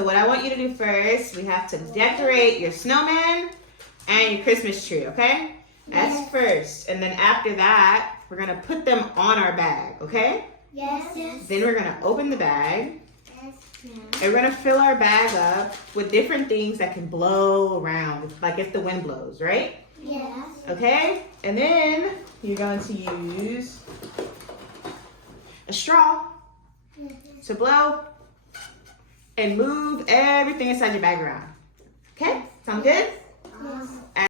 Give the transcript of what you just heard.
So what I want you to do first, we have to decorate your snowman and your Christmas tree, okay? That's first. And then after that, we're gonna put them on our bag, okay? Yes. Then we're gonna open the bag. Yes. And we're gonna fill our bag up with different things that can blow around, like if the wind blows, right? Yes. Okay? And then you're going to use a straw to blow and move everything inside your bag around. Okay? Sound good? Yes.